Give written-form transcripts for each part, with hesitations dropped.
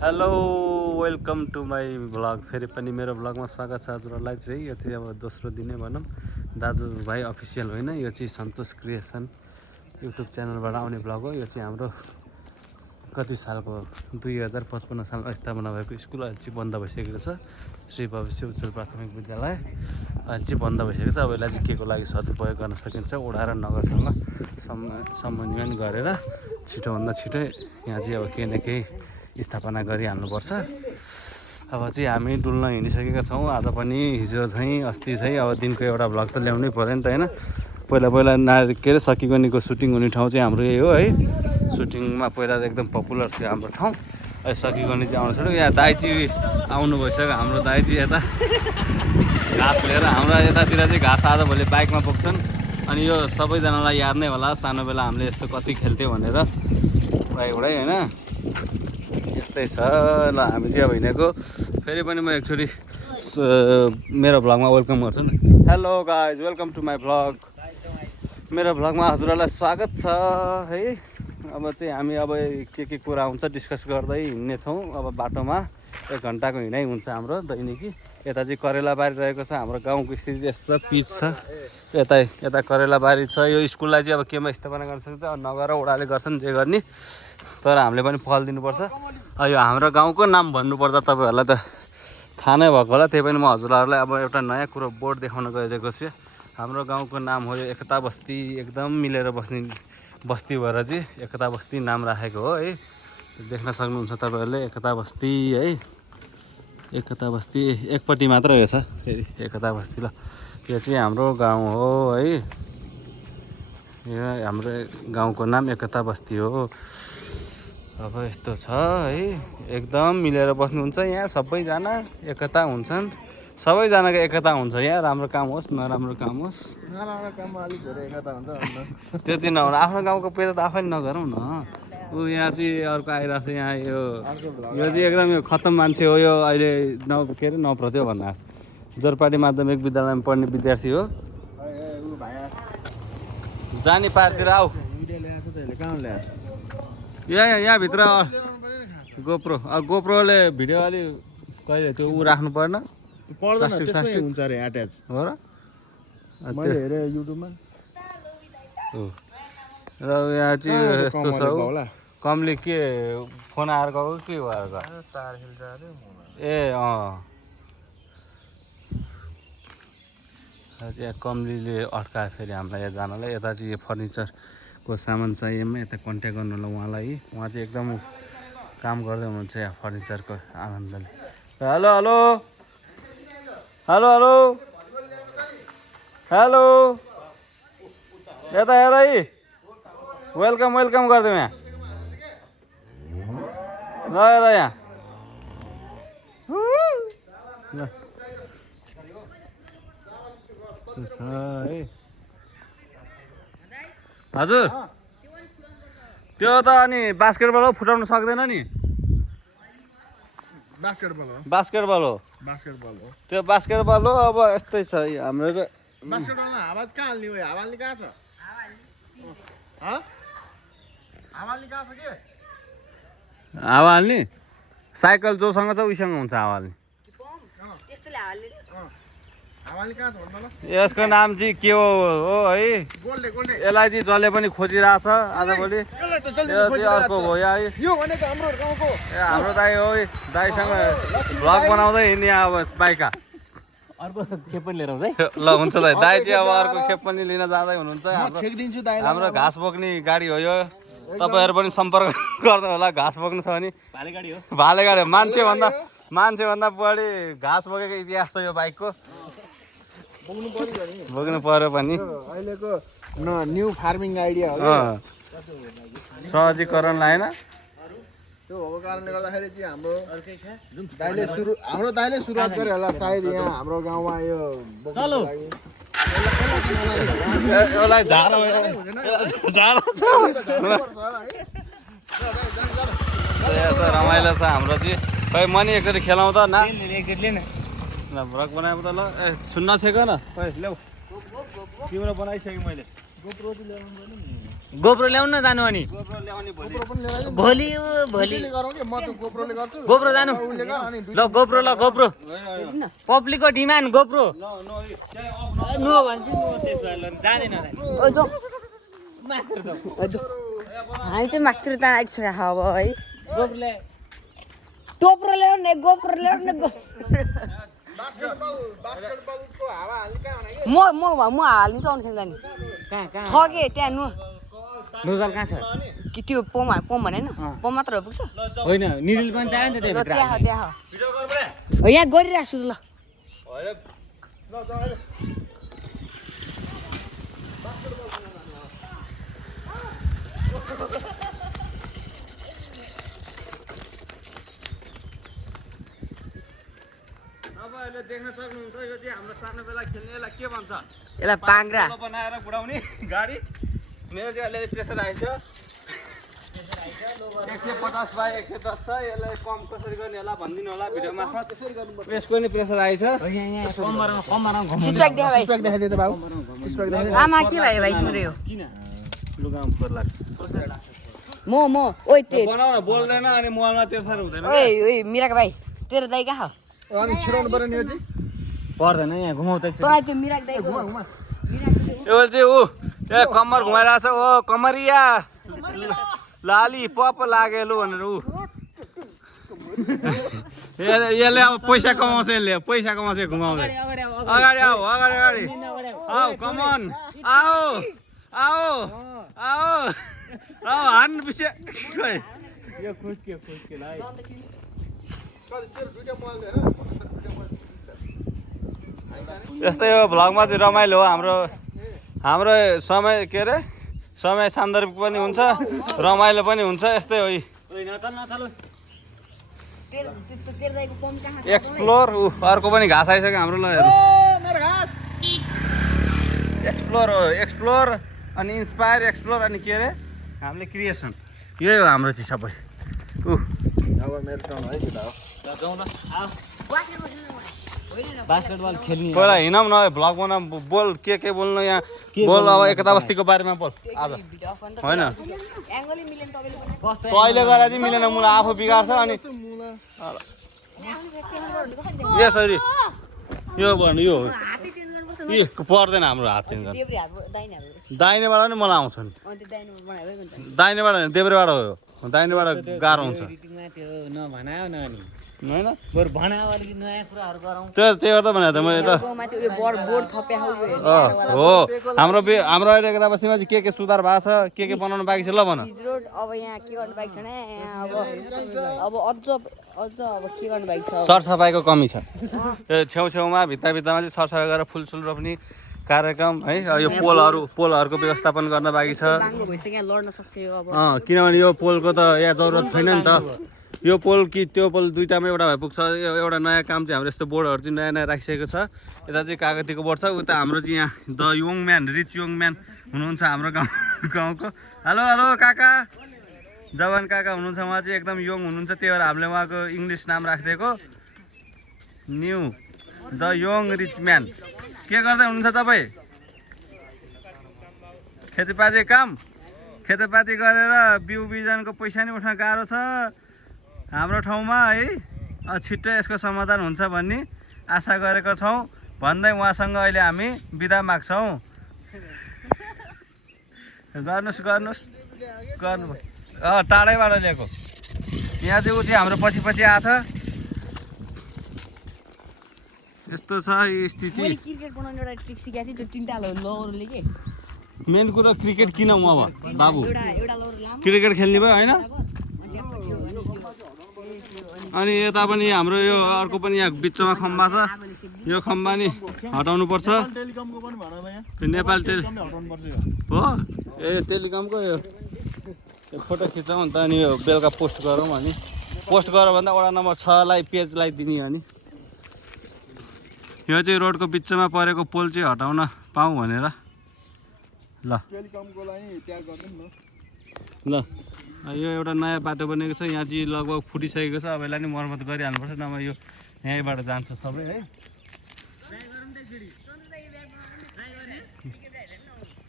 Hello welcome to my vlog. फेरि पनि मेरो भ्लगमा स्वागत छ। हजुरहरूलाई चाहिँ यो चाहिँ अब दोस्रो दिनै भनौँ, दाजुभाइ अफिसियल होइन, यो चाहिँ सन्तोष क्रिएसन युट्युब च्यानलबाट आउने भ्लग हो। यो चाहिँ हाम्रो कति सालको 2055 सालमा स्थापना भएको स्कुल अहिले चाहिँ बन्द भइसकेको छ। श्री भविष्य उच्च प्राथमिक विद्यालय अहिले चाहिँ बन्द भइसकेको छ। अब यसलाई चाहिँ के को लागि सदुपयोग गर्न सकिन्छ, वडा र नगरसँग समन्वयन गरेर छिटोभन्दा छिटो यहाँ चाहिँ अब केही न केही स्थापना गरिहाल्नुपर्छ। अब चाहिँ हामी डुल्न हिँडिसकेका छौँ। आज पनि हिजो चाहिँ अस्ति चाहिँ अब दिनको एउटा भ्लग त ल्याउनै पऱ्यो नि त होइन। पहिला के अरे सकिगनीको सुटिङ हुने ठाउँ चाहिँ हाम्रो यही हो है। सुटिङमा पहिला त एकदम पपुलर थियो हाम्रो ठाउँ। अहिले सकिगनी चाहिँ आउनु छोड्यो। यहाँ दाइजी आउनु भइसक्यो, हाम्रो दाइजी यता घाँस लिएर। हाम्रो यतातिर चाहिँ घाँस आज भोलि बाइकमा पुग्छन्। अनि यो सबैजनालाई याद नै होला, सानो बेला हामीले यस्तो कति खेल्थ्यौँ भनेर उडाइ होइन। यस्तै छ ल। हामी चाहिँ अब हिँडेको। फेरि पनि म एकचोटि मेरो भ्लगमा वेलकम गर्छु नि। Hello guys, welcome to my vlog. मेरो भ्लगमा हजुरहरूलाई स्वागत छ है। अब चाहिँ हामी अब के कुरा हुन्छ डिस्कस गर्दै हिँड्नेछौँ। अब बाटोमा 1 घन्टाको हिँडाइ हुन्छ हाम्रो दैनिकी। यता चाहिँ करेलाबारी रहेको छ। हाम्रो गाउँको स्थिति यस्तो पिच छ। यता करेलाबारी छ। यो स्कुललाई चाहिँ अब केमा स्थापना गर्न सक्छ, नगर वडाले गर्छन् जे गर्ने, तर हामीले पनि पहल दिनुपर्छ। यो हाम्रो गाउँको नाम भन्नुपर्दा तपाईँहरूलाई त थाहा नै भएको होला, त्यही पनि म हजुरहरूलाई अब एउटा नयाँ कुरो बोर्ड देखाउन गइरहेको छु। हाम्रो गाउँको नाम हो यो एकता बस्ती। एकदम मिलेर बस्ने बस्ती भएर चाहिँ एकता बस्ती नाम राखेको हो है। देख्न सक्नुहुन्छ तपाईँहरूले एकता बस्ती है। एकता बस्ती एकपट्टि मात्र रहेछ फेरि एकता बस्ती। ल यो चाहिँ हाम्रो गाउँ हो है। यो हाम्रो गाउँको नाम एकता बस्ती हो। अब यस्तो छ है। एकदम मिलेर बस्नुहुन्छ यहाँ, सबैजना एकता हुन्छन्। सबैजनाको एकता हुन्छ यहाँ। राम्रो काम होस् नराम्रो काम होस्, नराम्रो काममा अलिक धेरै एकता हुन्छ। त्यो चाहिँ नहुनु। आफ्नो गाउँको पेदा त आफैले नगरौँ न। यहाँ चाहिँ अर्को आइरहेको छ यहाँ। यो चाहिँ एकदम यो खत्तम मान्छे हो। यो अहिले के अरे नप्रथ्यो भन्दा जोरपाटी माध्यमिक विद्यालयमा पढ्ने विद्यार्थी हो। जाने पारतिर आऊ। यहाँभित्र गोप्रोले भिडियो अलि कहिले त्यो राख्नु पर्न पर्दैन, त्यसमै हुन्छ अरे अट्याच हो र। मैले हेरेँ युट्युबमा। र यहाँ चाहिँ यस्तो छ। कमले के फोन आएर गएको के भएर गयो ए यहाँ कमलीले अड्कायो फेरि हामीलाई यहाँ जानलाई। यता चाहिँ यो फर्निचरको सामान चाहिएमा यता कन्ट्याक्ट गर्नु होला उहाँलाई। उहाँ चाहिँ एकदम काम गर्दै हुनुहुन्छ यहाँ फर्निचरको आनन्दले। Hello hello hello hello hello यता हेर है। वेलकम वेलकम गरिदिउँ यहाँ ल। हेर यहाँ छ है। हजुर त्यो त अनि बास्केटबल हो, फुटाउनु सक्दैन नि। बास्केटबल हो त्यो बास्केटबल हो। अब यस्तै छ हाम्रो चाहिँ। बास्केटबलमा आवाज कहाँ हाल्ने हो? हावाल्ने कहाँ छ? हावाल्ने कहाँ छ के? हावा हाल्ने साइकल जोसँग छ उसँग हुन्छ हावा हाल्ने। हावाल्ने कहाँ छ भन्नु ल। यसको नाम चाहिँ के हो है। यसलाई चाहिँ जसले पनि खोजिरहेछ आजभोलि। अर्को हो यहाँ यो भनेको हाम्रो गाउँको हाम्रो दाइ हो। दाइसँग भ्लग बनाउँदै हिँड्ने अब बाइक अर्को खेप पनि लिएर आउँछ है। ल हुन्छ दाइ। दाइ चाहिँ अब अर्को खेप पनि लिन जाँदै हुनुहुन्छ। छेकिदिन्छु दाइ। हाम्रो घाँस बोक्ने गाडी हो यो। तपाईँहरू पनि सम्पर्क गर्नु होला। घाँस बोक्नु छ भने भाले गाडी हो। भाले गाडी हो। मान्छेभन्दा बढी घाँस बोकेको इतिहास छ यो बाइकको। बोक्नु पर्यो पनि। अहिलेको न्यू फार्मिङ आइडिया हो। सहजीकरण लाएन त्यो भएको कारणले गर्दाखेरि चाहिँ हाम्रो दाइले सुरुवात गरे होला सायद यहाँ हाम्रो गाउँमा यो बोक्नको लागि। यसलाई झारो छ। रमाइलो छ हाम्रो चाहिँ। खै मनी एकचोटि खेलाउँ त न। भ्लग बनाएको त ल। सुन्न छेक न खै ल्याऊ। तिम्रो बनाइसकेँ मैले। गोप्रो चाहिँ ल्याउनु पर्यो नि। गोप्रो ल्याउनु न जानु अनि गोप्रो ल्याउने भोलि भोलि भोलि गरौँ कि म त गोप्रोले गर्छु गोप्रो जानु उसले गर अनि ल गोप्रो पब्लिकको डिमान्ड गोप्रो नो भन्छु जाँदैन हामी चाहिँ मात्र त आइसकेको अब है गोप्रोले टोप्रो ल्याउने गोप्रो ल्याउने बास्केटबलको हावा हाल्ने कहाँ हुने कि म हालिदिन्छु आउनु खेल्दा नि कहाँ छ कि त्यहाँ नोजल कहाँ छ कि त्यो पम भने पम मात्र हो पुग्छ होइन निडिल पनि चाहियो नि त ल त्यहाँ त्यहाँ हो यहाँ गरिरहेको छु ल तपाईँहरूले देख्न सक्नुहुन्छ यो चाहिँ हाम्रो सानो बेला खेल्ने यसलाई के भन्छ यसलाई पाङ्ग्रा तल बनाएर बुढाउने गाडी मेरो चाहिँ अलिअलि प्रेसर आएछ 150 बाई 110 छ यसलाई कम कसरी गर्ने होला भनिदिनु होला भिडियो मार्फत यसको नि प्रेसर आएछ सिस्प्याक देखा भाइ स्पेक देखाइदियो त बाबु स्पेक देखाइदियो आमा के भयो भाइ तिम्रो यो किन लुगामा फोहोर लाग्छ म ओइ त्यो बनाउ न बोल्दैन अनि मोबाइलमा तेर्सार हुँदैन ओइ मिराको भाइ तेरो दाइ कहाँ हो अनि छिराउनु पर्यो नि यो चाहिँ पर्दैन यहाँ घुमाउ त तँलाई त्यो मिराको दाइ यो चाहिँ ऊ ए कम्मर घुमाइरहेको छ ओ कमरिया लाली पप लागेलु भनेर ऊ यसले अब पैसा कमाउँछ यसले पैसा कमाउँछ घुमाउँदै अगाडि आऊ अगाडि आऊ कमन आऊ आऊ आऊ आऊ हान बिसे खोइ यो खुस्के ल यस्तै हो भ्लगमा चाहिँ रमाइलो हो हाम्रो समय के अरे समय सान्दर्भिक पनि हुन्छ रमाइलो पनि हुन्छ यस्तै हो नचल तेरो दाइको पम कहाँ एक्सप्लोर ऊ अर्को पनि घाँस आइसक्यो हाम्रो ल हेर्नु एक्सप्लोर हो एक्सप्लोर अनि इन्सपायर एक्सप्लोर अनि के अरे हामीले क्रिएसन यही हो हाम्रो चाहिँ सबै ऊ अब मेरो टर्न है केटा हो जाउँ ल बास्केटबल खेल्ने पहिला हिँडौँ न भ्लग बना बोल के बोल्नु यहाँ बोल अब एकता बस्तीको बारेमा बोल आज होइन एङ्गलै मिलेन तपाईँले तैँले गरेर चाहिँ मिलेन मुला आफू बिगार्छ अनि यसरी यो भन्नु यो हातै चेन्ज गर्नुपर्छ यी पर्दैन हाम्रो हात चेन्ज गर्नु देब्रे हात दाहिने हात दाहिनेबाट पनि मलाई आउँछ नि अनि त्यो दाहिने बनायो नि त दाहिनेबाट होइन देब्रेबाट हो दाहिनेबाट गाह्रो हुन्छ एडिटिङमा त्यो नभनायो न अनि होइन बरु भनायो अलिकति नयाँ कुराहरू गरौँ त्यही भएर त भनेको त मैले त गाउँमा त्यो उयो बोर्ड थपे हो यो हो हाम्रो अहिले एकता बस्तीमा चाहिँ के सुधार भएको छ के बनाउनु बाँकी छ ल भन रोड अब यहाँ के गर्नु बाइक छैन यहाँ अब अझ अब के गर्नु बाइक छ सरसफाइको कमी छ त्यो छेउछेउमा भित्तामा चाहिँ सरसफाइ गरेर फुलसुल रोप्ने कार्यक्रम है यो पोलहरूको व्यवस्थापन गर्न बाँकी छ बाङ्गो भइसक्यो यहाँ लड्न सक्छ यो अब किनभने यो पोलको त यहाँ जरुरत छैन नि त यो पोल कि त्यो पोल दुइटामा एउटा भए पुग्छ एउटा नयाँ काम चाहिँ हाम्रो यस्तो बोर्डहरू चाहिँ नयाँ राखिसकेको छ यता चाहिँ कागतीको बोर्ड छ उता हाम्रो चाहिँ यहाँ the young man rich young man हुनुहुन्छ हाम्रो गाउँको हेलो हेलो काका जवान काका हुनुहुन्छ उहाँ चाहिँ एकदम यङ हुनुहुन्छ त्यही भएर हामीले उहाँको इङ्ग्लिस नाम राखिदिएको new the young rich man के गर्दै हुनुहुन्छ तपाईँ खेतीपाती काम खेतीपाती गरेर बिउ बिजनको पैसा नि उठ्न गाह्रो छ हाम्रो ठाउँमा है छिट्टै यसको समाधान हुन्छ भन्ने आशा गरेको छौँ भन्दै उहाँसँग अहिले हामी बिदा माग्छौँ गर्नुहोस् गर्नु टाढैबाट ल्याएको यहाँ चाहिँ ऊ चाहिँ हाम्रो पछि आएको छ यस्तो छ स्थिति मैले क्रिकेट बनाउने एउटा ट्रिक सिकाएको थिएँ त्यो तिनवटा लौरोले के मेन कुरा क्रिकेट किन म अब बाबु एउटा लौरो लामो क्रिकेट खेल्ने भयो होइन अनि अनि यता पनि हाम्रो यो अर्को पनि यहाँ बिचमा खम्बा छ यो खम्बा नि हटाउनु पर्छ नेपाल हो ए टेलिकमको यो फोटो खिचौँ अन्त अनि यो बेलुका पोस्ट गरौँ अनि पोस्ट गरौँ भन्दा वडा नम्बर 6लाई पेजलाई दिने अनि यो चाहिँ रोडको बिचमा परेको पोल चाहिँ हटाउन पाऊँ भनेर ल ल यो एउटा नयाँ बाटो बनेको छ यहाँ चाहिँ लगभग फुटिसकेको छ अब यसलाई नि मर्मत गरिहाल्नुपर्छ नभए यो यहीँबाट जान्छ सबै है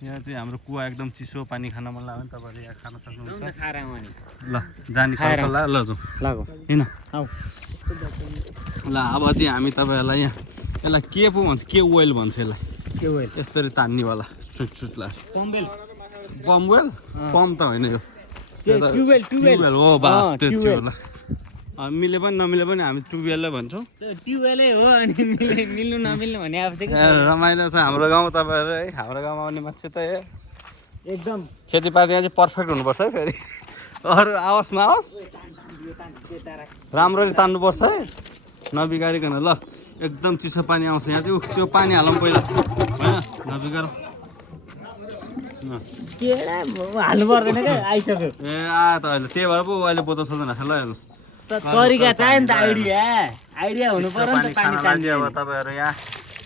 यहाँ चाहिँ हाम्रो कुवा एकदम चिसो पानी खान मन लाग्यो भने तपाईँहरूले यहाँ खान सक्नुहुन्छ खाएर आउँ अनि ल जाने खालको ल जाउँ लागो होइन आऊ ल अब चाहिँ हामी तपाईँहरूलाई यहाँ यसलाई के पो भन्छ के ओइल भन्छ यसलाई के हो यस्तरी तान्नेवाला सुटलाई पम्बेल पम्प वेल पम्प त होइन यो ट्युबवेल ट्युबवेल हो बास त्यो चाहिँ होला मिले पनि नमिले पनि हामी ट्युबवेलै भन्छौँ ट्युबवेलै हो अनि मिल्नु नमिल्नु भन्ने आवश्यक रमाइलो छ हाम्रो गाउँ तपाईँहरू है हाम्रो गाउँमा आउने मान्छे त एकदम खेतीपातीमा चाहिँ पर्फेक्ट हुनुपर्छ है फेरि अरू आओस् नआओस् राम्ररी तान्नुपर्छ है नबिगारिकन ल एकदम चिसो पानी आउँछ यहाँ चाहिँ त्यो पानी हालौँ पहिला होइन नबिगारौँ हाल्नु पर्दैन क्या आइसक्यो ए आयो त अहिले त्यही भएर पो अहिले बोतल सोध्नु राखेँ ल हेर्नुहोस् तरिका चाहियो नि त आइडिया हुनु पर्यो नि त पानी तान्ने अब तपाईँहरू यहाँ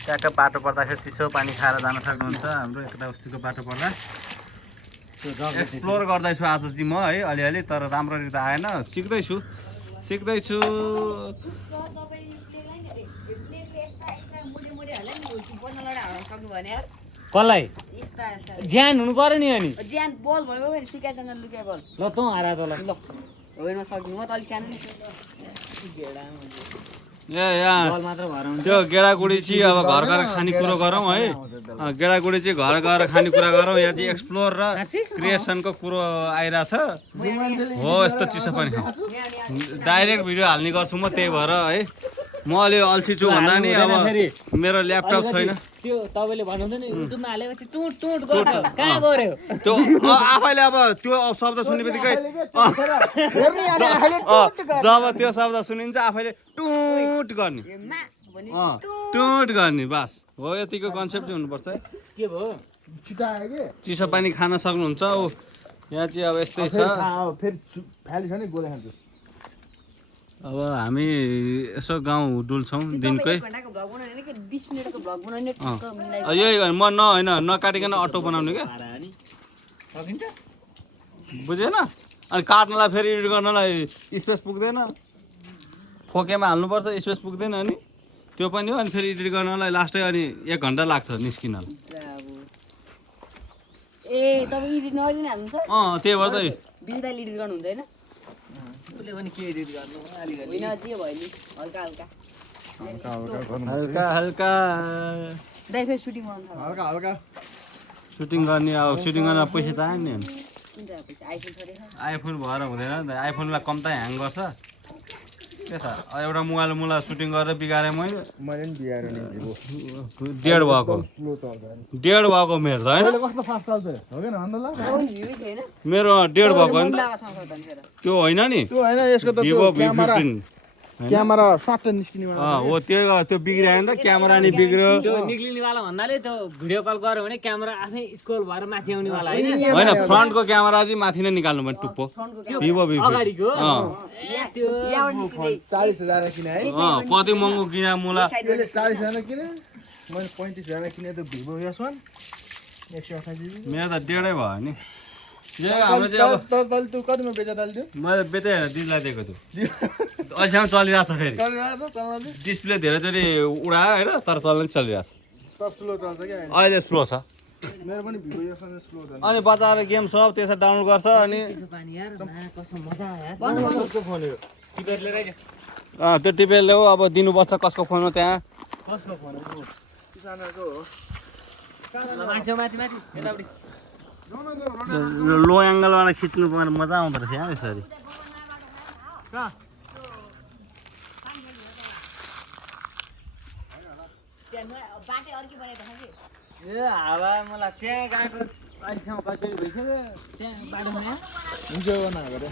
ट्याक्क बाटो पर्दाखेरि चिसो पानी खाएर जान सक्नुहुन्छ हाम्रो एकता उस्तीको बाटो पर्दा एक्सप्लोर गर्दैछु आज चाहिँ म है अलिअलि तर राम्ररी त आएन सिक्दैछु कसलाई ज्यान हुनु पर्यो नि अनि ज्यान बल भयो फेरि सुकाइसँग लुकाइ बल ल तँ हारा त ल होइन सक्नु म त अलिक सानो ए यहाँ बल मात्र भएर हुन्छ त्यो गेडागुडी चाहिँ अब घर गएर खानेकुरो गरौँ है गेडागुडी चाहिँ घर गएर खानेकुरा गरौँ यहाँ चाहिँ एक्सप्लोर र क्रिएसनको कुरो आइरहेछ हो यस्तो चिसो पनि डाइरेक्ट भिडियो हाल्ने गर्छु म त्यही भएर है म अलि अल्छी छु भन्दा नि अब मेरो ल्यापटप छैन त्यो तपाईँले भन्नुहुन्छ नि युट्युबमा हालेपछि टुट टुट गर्छ कहाँ गऱ्यो त्यो आफैले अब त्यो शब्द सुन्ने बित्तिकै जब त्यो शब्द सुनिन्छ आफैले टुट गर्ने टुट गर्ने बास हो यतिको कन्सेप्ट चाहिँ हुनुपर्छ है के भयो छिटायो के चिसो पानी खान सक्नुहुन्छ हो यहाँ चाहिँ अब यस्तै छ फेरि फ्याली छ नि गोले खान्छु अब हामी यसो गाउँ डुल्छौँ दिनकै यही म होइन नकाटिकन अटो बनाउने क्या सकिन्छ बुझेन अनि काट्नलाई फेरि एडिट गर्नलाई स्पेस पुग्दैन फोकेमा हाल्नुपर्छ स्पेस पुग्दैन अनि त्यो पनि हो अनि फेरि एडिट गर्नलाई लास्टै अनि 1 घन्टा लाग्छ निस्किनलाई ए तपाईँ एडिट नगरिन हाल्नुहुन्छ त्यही भएर त बिन्दाले एडिट गर्नु हुँदैन उसले पनि के एडिट गर्नु अलिकति होइन जे भयो नि हल्का हल्का हल्का हल्का दाइ फेरि सुटिङ गर्नु थाल्यो हल्का हल्का सुटिङ गर्ने अब सुटिङ गर्न पैसा त आयो नि कुन चाहिँ पैसा आइफोन छोडेको आइफोन भएर हुँदैन नि त आइफोनलाई कम त ह्याङ गर्छ के त एउटा मोबाइल सुटिङ गरेर बिगारेँ मैले मैले पनि बिहार नि डेढ भएको स्लो चल्छ डेढ भएको मेरो त होइन कस्तो फास्ट चल्छ हो कि भन्दा ल भ्यू थिएन मेरो डेढ भएको नि त लगाएको छ त त्यो होइन नि त्यो होइन यसको त भिभो त्यो क्यामेरा V15 क्यामेरा सट्ट निस्किने हो त्यो बिग्रियो नि त क्यामेरा नि बिग्रियो त्यो निक्लिनेवाला भन्नाले त्यो भिडियो कल गर्यो भने क्यामेरा आफै स्क्रोल भएर माथि आउनेवाला होइन होइन फ्रन्टको क्यामेरा चाहिँ माथि नै निकाल्नु पर्ने टुप्पो भिभो अगाडिको त्यो 40,000 किने है कति महँगो किन मुला त्यसले 40,000 किने मैले 35,000 किने त भिभो S1 128 मेरो त डेढै भयो नि हाम्रो चाहिँ अब तल तू कतिमा बेचा दाल त्यो मैले बेचेर दिदीलाई दिएको छु अहिलेसम्म चलिरहेको छ फेरि चलिरहेछ चल्न डिस्प्ले धेरैचोटि उडायो होइन तर चल्न चलिरहेको छ तर स्लो चल्छ क्या अहिले स्लो छ मेरो पनि भिभो S1 स्लो छ अनि बच्चाहरूले गेम सब त्यसमा डाउनलोड गर्छ अनि पानी यार कसम मजा आयो कसको फोन हो टिपेर लिएर आइज त्यो टिपेरले हो अब दिनुपर्छ कसको फोन हो त्यहाँ कसको फोन हो किसानको हो माथि माथि माथि यतापट्टि लो एङ्गलबाट खिच्नु पर्ने मजा आउँदो रहेछ यहाँ यसरी बाटै अर्की बनाएको छ कि ए हावा मलाई त्यहाँ गएको अहिलेसम्म कचोरी भइसक्यो त्यहाँ बाटो बनायो हुन्छ नगरे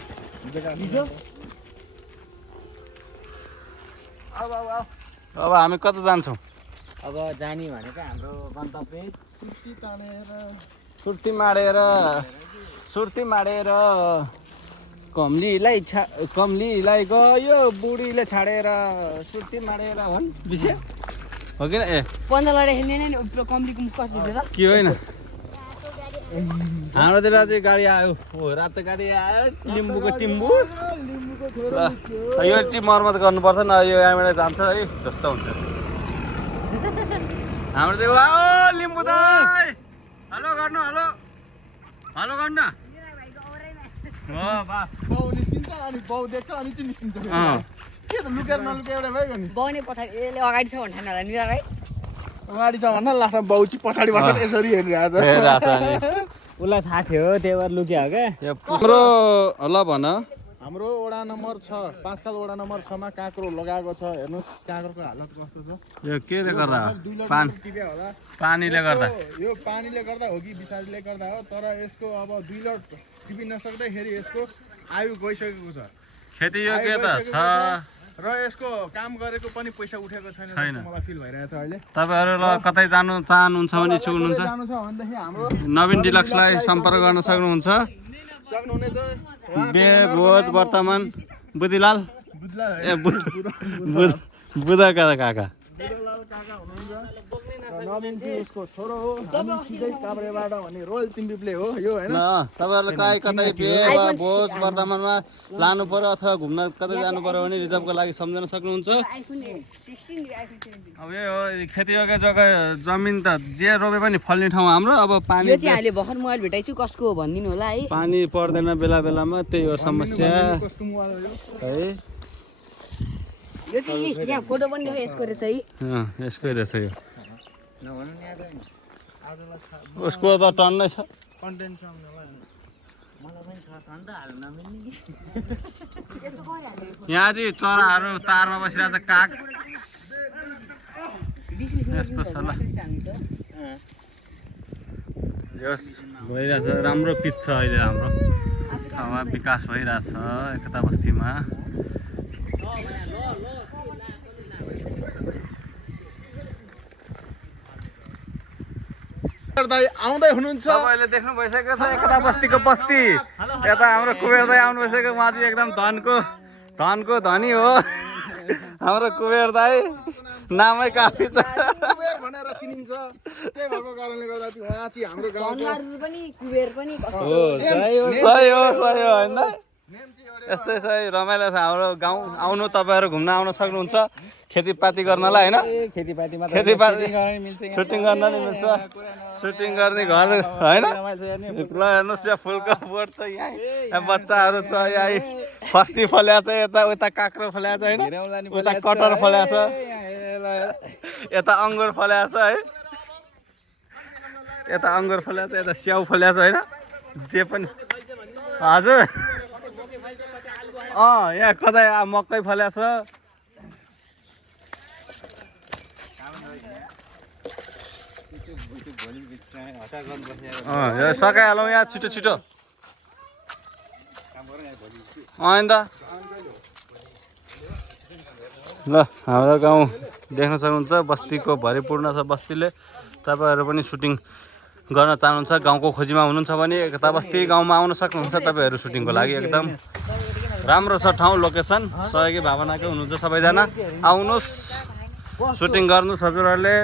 अब हामी कता जान्छौँ अब जाने भनेको हाम्रो गन्तव्य सुर्ती माडेर कम्लीलाई गयो बुढीले छाडेर सुर्ती माडेर भन् विषय हो कि ए 15 लडा खेल्ने नै कम्प्लिट कस्तो थियो त के होइन हाम्रोतिर चाहिँ गाडी आयो हो रातो गाडी आयो लिम्बूको टिम्बु यो चाहिँ मर्मत गर्नुपर्छ न यो यहाँबाट जान्छ है जस्तो हुन्छ हाम्रो चाहिँ लिम्बू दाइ हेलो गर्नु हेलो हेलो गर्नु न हो बस बाउ निस्किन्छ अनि बाउ देख्छ अनि चाहिँ निस्किन्छ के त लुकेर नलुकेर एउटा भइगयो नि बाउ नै पछाडि यसले अगाडि छ भन्ठान होला निरा भाइ अगाडि छ भन्दा लास्टमा बाउ चाहिँ पछाडि बसेर यसरी हेरिरहेको हेरिरहेछ नि उसलाई थाहा थियो त्यही भएर लुक्यो हो क्या पुरो ल भन हाम्रो वडा नम्बर 6 5 वडा नम्बर 6 मा काँक्रो लगाएको छ हेर्नुस् काँक्रोको हालत कस्तो छ यो केले गर्दा टिप्या होला पानीले गर्दा यो पानीले गर्दा हो कि बिसारीले गर्दा हो तर यसको अब 2 लट टिपि नसक्दाखेरि यसको आयु गइसकेको छ खेती योग्य त छ र यसको काम गरेको पनि पैसा उठेको छैन छैन। मलाई फिल भइरहेछ अहिले तपाईँहरू ल कतै जानु चाहनुहुन्छ भने इच्छुक हुनुहुन्छ जानु छ भनेदेखि हाम्रो नवीन डिलक्सलाई सम्पर्क गर्न सक्नुहुन्छ सक्नुहुनेछ रोज वर्तमान बुद्धिलाल बुझ्ला ए बुधका काका काका हुनुहुन्छ नवीन चाहिँ उसको छोरो हो हामी सिधै काभ्रेबाट भने रोयल तिम्बिप्ले हो यो हैन तपाईँहरूले कहीँ कतै बिहे वा भोज वर्तमानमा लानु पर्यो अथवा घुम्न कतै जानु पर्यो भने रिजर्भको लागि सम्झन सक्नुहुन्छ आइफोन 16 आइफोन 17 अब यो हो खेती योग्य जग्गा जमिन त जे रोपे पनि फल्ने ठाउँ हाम्रो अब पानी यो चाहिँ अहिले भर्खर मोबाइल भेटाइछु कसको हो भनिदिनु होला है पानी पर्दैन बेला बेलामा त्यही हो समस्या कसको मोबाइल हो यो है यो चाहिँ यहाँ फोटो पनि देखेँ यसको रहेछ है यसकै रहेछ यो उसको त टन्नै छ कन्टेन्ट छ हामीलाई यहाँ चाहिँ चराहरू तारमा बसिरहेको छ काग यस्तो छ ल यस भइरहेछ राम्रो पिच छ अहिले हाम्रो ठाउँमा विकास भइरहेछ एकता बस्तीमा दाइ आउँदै हुनुहुन्छ तपाईँले देख्नु भइसकेको छ एकता बस्तीको बस्ती यता हाम्रो कुबेर दाइ आउनु भइसक्यो उहाँ चाहिँ एकदम धनको धनी हो हाम्रो कुबेर दाइ नामै काफी छ कुबेर भनेर चिनिन्छ त्यही भएको कारणले गर्दा चाहिँ उहाँ चाहिँ हाम्रो गाउँको जनवारहरू पनि कुबेर पनि सही हो होइन यस्तै छ रमाइलो छ हाम्रो गाउँ आउनु तपाईँहरू घुम्न आउन सक्नुहुन्छ खेतीपाती गर्नलाई होइन खेतीपाती सुटिङ गर्न नि मिल्छ सुटिङ गर्ने घर होइन ल हेर्नुहोस् यहाँ फुलको बोट छ यहाँ बच्चाहरू छ यहाँ फर्सी फल्या छ यता उता काँक्रो फल्या छ होइन उता कटर फल्या छ यता अङ्गुर फल्या छ है यता अङ्गुर फल्या छ यता स्याउ फल्या छ होइन जे पनि हजुर यहाँ कतै मकै फल्या छ सकाइहालौँ यहाँ छिटो छिटो अन्त ल हाम्रो गाउँ देख्न सक्नुहुन्छ बस्तीको भरिपूर्ण छ बस्तीले तपाईँहरू पनि सुटिङ गर्न चाहनुहुन्छ गाउँको खोजीमा हुनुहुन्छ भने एकता बस्ती गाउँमा आउन सक्नुहुन्छ तपाईँहरू सुटिङको लागि एकदम राम्रो छ ठाउँ लोकेसन सहयोगी भावनाकै हुनुहुन्छ सबैजना आउनुहोस् सुटिङ गर्नुहोस् हजुरहरूले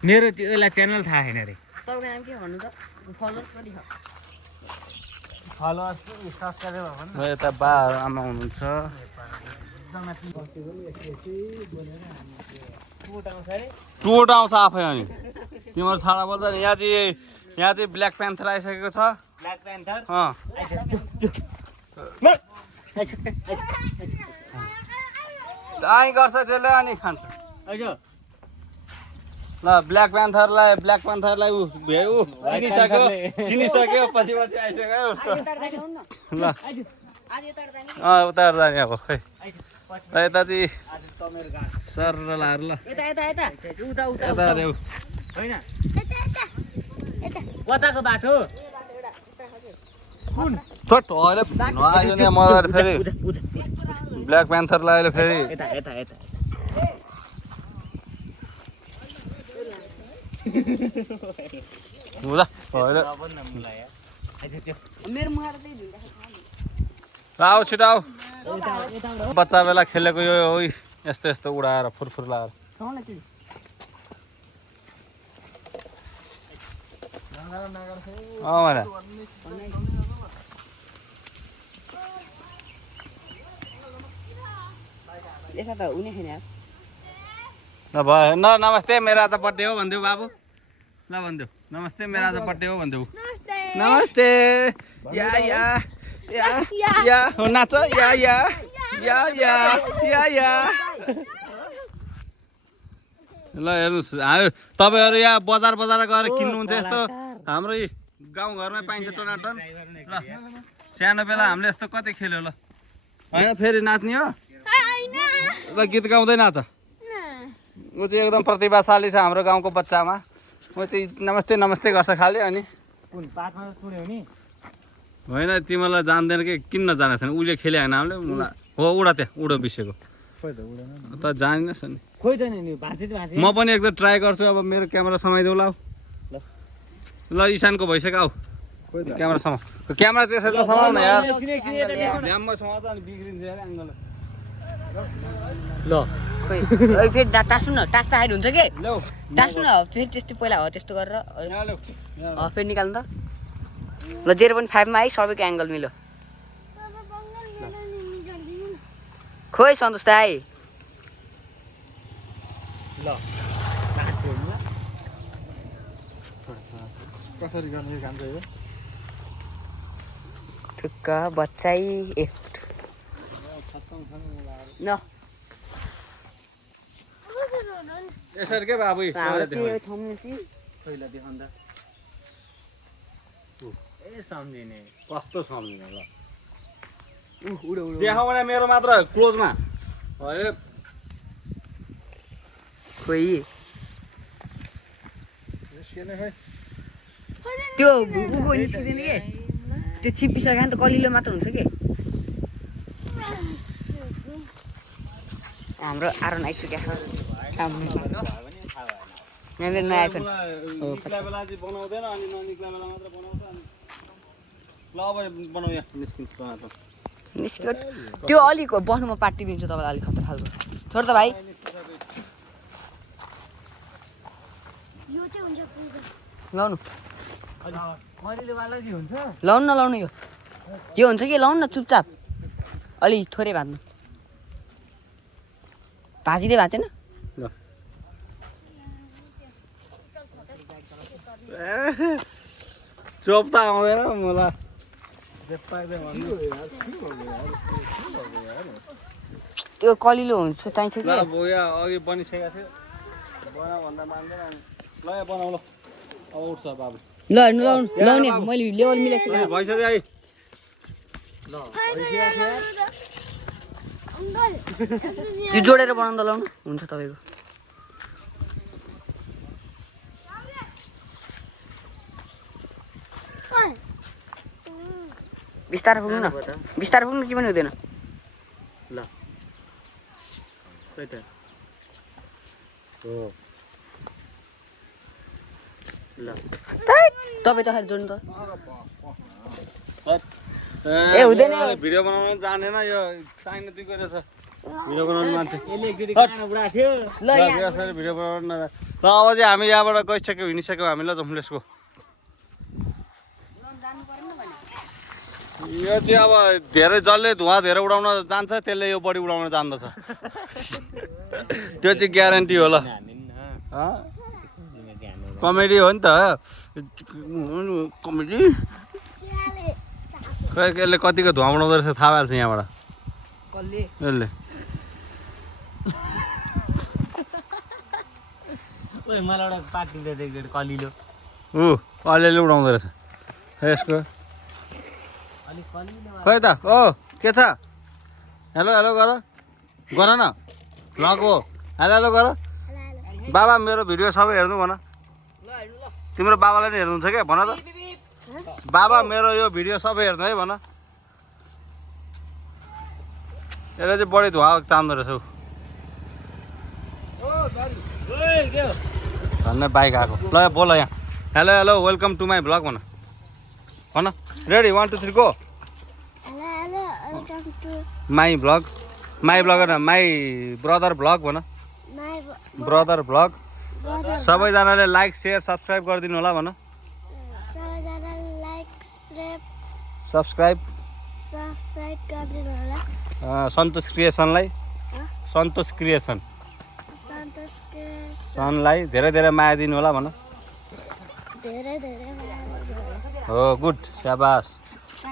मेरो त्यसलाई च्यानल थाहा छैन अरे तपाईँको नाम के भन्नु त फलोअर्स कति छ यता बा आमा हुनुहुन्छ टोट आउँछ आफै अनि तिम्रो छाडा बोल्छ नि यहाँ चाहिँ ब्ल्याक प्यान्थर आइसकेको छ ब्ल्याक प्यान्थर आइ गर्छ त्यसले अनि खान्छ ल ब्ल्याक प्यान्थरलाई चिनिसक्यो पछि आइसक्यो उसको ल उतार जाने अब खै यता चाहिँ सर लाएर ल यता अरे होइन कताको बाटो थोट अहिले नआयो नि मलाई फेरि ब्ल्याक प्यान्थरलाई अहिले फेरि यता हुँदा अहिले मेरो मुहार चाहिँ आऊ छिटो आऊ बच्चा बेला खेलेको यो यस्तो यस्तो उडाएर फुरफुर लाएर मलाई यसो त हुने छैन न भयो न नमस्ते मेरो आज बर्थडे हो भनिदेऊ बाबु ल भनिदेऊ नमस्ते मेरो आज बर्थडे हो भनिदेऊ नमस्ते या या या या हो नाच या या या या या या ल हेर्नुहोस् तपाईँहरू यहाँ बजार गएर किन्नुहुन्छ यस्तो हाम्रो गाउँघरमै पाइन्छ टनाटन ल सानो बेला हामीले यस्तो कतै खेल्यो ल होइन फेरि नाच्ने हो ल गीत गाउँदै नाच ऊ चाहिँ एकदम प्रतिभाशाली छ हाम्रो गाउँको बच्चामा ऊ चाहिँ नमस्ते नमस्ते गर्छ खालि अनि होइन तिमीलाई जान्दैन कि किन नजानेको छैन उसले खेले होइन हामीले मलाई हो उडा त्यहाँ उडो बिर्सेको त जानिनस् नि म पनि एकचोटि ट्राई गर्छु अब मेरो क्यामेरा समाइदेऊ ल ल इसानको भइसक्यो आऊ क्यामेरा समाउ क्यामेरा त्यसरी त समाउ न यार ल्याममा समाउँदा अनि बिग्रिन्छ यार एङ्गल ल खोइ फेरि टास्नु न टास्दाखेरि हुन्छ कि टास्नु न फेरि त्यस्तो पहिला हो त्यस्तो गरेर फेरि निकाल्नु त ल 0.5 मा है सबैको एङ्गल मिल्यो खोइ सन्तोष दाइ ल कसरी गर्ने काम चाहिँ हो ठुक्क बच्चाइ ए न यसरी के बाबु कस्तो सम्झिने ल देखाउ भने मेरो मात्र क्लोजमा खोइ निस्किने खै त्यो ऊको निस्किँदैन के त्यो छिप्पिसक्यो भने त कलिलो मात्र हुन्छ कि हाम्रो आरोन आइसक्यो यहाँनिर नयाँ आइफोन निक्ला बेला चाहिँ बनाउँदैन अनि ननिक्ला बेला मात्र बनाउँछ अनि ल अब बनाउ यहाँ निस्किन्छ टमाटर निस्क्यो त्यो अलिक बस्नुमा पाटिदिन्छु तपाईँलाई अलिक खतरा खालको छोड त भाइ लाउनु लाउनु यो हुन्छ कि लाउनु न चुपचाप अलि थोरै भाज्नु भाजिँदै भाँचेन ल चोप त आउँदैन मलाई त्यो कलिलो हुन्छ चाहिन्छ कि ल बोया अघि बनिसकेको थियो बना भन्दा मान्दैन ल यहाँ बनाऊ ल अब उठ्छ बाबु ल लाउने मैले लेवल मिलाइसकेँ भइसक्यो है यो जोडेर बनाउँदा लाउनु हुन्छ तपाईँको बिस्तारै पुग्नु न बिस्तारै पुग्नु के पनि हुँदैन ल ल तपाईँ त खै जोड्नु त ए हुँदैन भिडियो बनाउन जानेन यो चाहिने दुई गरेछ भिडियो बनाउनु मान्छे ल यसरी भिडियो बनाउनु ल अब चाहिँ हामी यहाँबाट गइसक्यौँ हिँडिसक्यौँ हामी ल झुम्लेसको यो चाहिँ अब धेरै जसले धुवा धेरै उडाउन जान्छ त्यसले यो बढी उडाउन जान्दछ त्यो चाहिँ ग्यारेन्टी हो ल कमेडी हो नि त कमेडी खै यसले कतिको धुवा उडाउँदो रहेछ थाहा भइहाल्छ यहाँबाट यसले मलाई एउटा पार्टी कलिलो ऊ अलिअलि उडाउँदो रहेछ यसको खै त ओ के छ हेलो हेलो गर न भ्लग हो हेलो हेलो गर बाबा मेरो भिडियो सबै हेर्नु भन तिम्रो बाबालाई नि हेर्नुहुन्छ क्या भन त बाबा मेरो यो भिडियो सबै हेर्नु है भन यसले चाहिँ बढी धुवा तान्दो रहेछ धन्य बाइक आएको ल बोल यहाँ hello hello welcome to my vlog भन रेडी 1 2 3 गो माई भ्लग होइन माई ब्रदर भ्लग भन ब्रदर भ्लग सबैजनाले लाइक सेयर सब्सक्राइब गरिदिनु होला भन सब्सक्राइब सन्तोष क्रिएसनलाई सन्तोष क्रिएसनलाई धेरै धेरै माया दिनु होला भन हो गुड स्याबास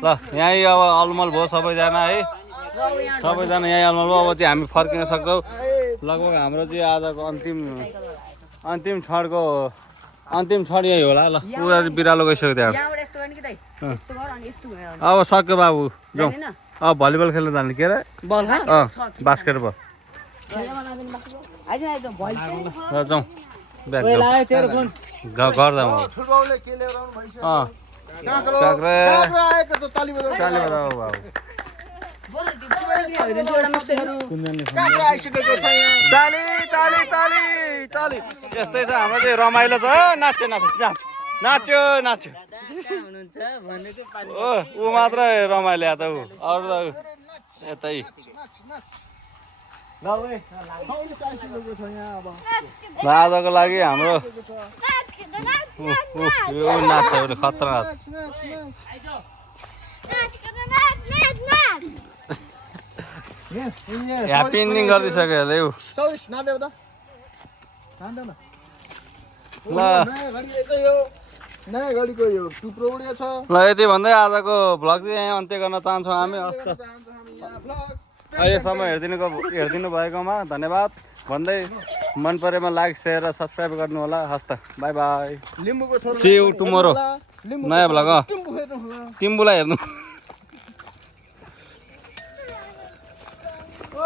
ल यहीँ अब अलमल भयो सबैजना है सबैजना यहीँ अलमल भयो अब चाहिँ हामी फर्किन सक्छौँ लगभग हाम्रो चाहिँ आजको अन्तिम क्षणको अन्तिम क्षण यही होला ल ऊ बिरालो गइसक्यो त्यहाँ यहाँबाट यस्तो गर्ने कि दाइ यस्तो गर अनि यस्तो गरेर अब सक्यो बाबु जाउँ अब भलिबल खेल्न जाने के अरे बल बास्केटबल आइज आइज बल ल जाउँ ब्याग ओइ लायो तेरो फोन गर्दा म ठुलबाउले के लिएर आउनु भइसक्यो काँक्रो काँक्रो आएको त ताली बजाऊ चाली बजाऊ बाबु काँक्रो आइसकेको छ यहाँ ताली ताली ताली ताली यस्तै छ हाम्रो चाहिँ रमाइलो छ नाच्यो नाच्यो नाच्यो नाच्यो हुनुहुन्छ भनेको पानी ओ ऊ मात्रै रमाइलो या त ऊ अरू त यतै ल ओइ सौलिस आइसकेको छ यहाँ अब आजको लागि हाम्रो यो नाच्छ एउटा खतरा नाच ह्याप्पी इन्डिङ गरिदिइसक्यो अरे ऊ सौलिस नादेऊ त नादेऊ न ल नयाँ घडी यतै हो नयाँ घडीको यो टुप्रो उडेको छ ल यति भन्दै आजको भ्लग चाहिँ यहीँ अन्त्य गर्न चाहन्छौँ हामी हस्त अहिलेसम्म हेरिदिनु भएकोमा धन्यवाद भन्दै मन परेमा लाइक सेयर र सब्सक्राइब गर्नु होला हस्त बाई बाई लिम्बूको छोरो सी यू टुमोरो लिम्बू नयाँ भ्लग टिम्बु फेर्नु होला टिम्बुलाई हेर्नु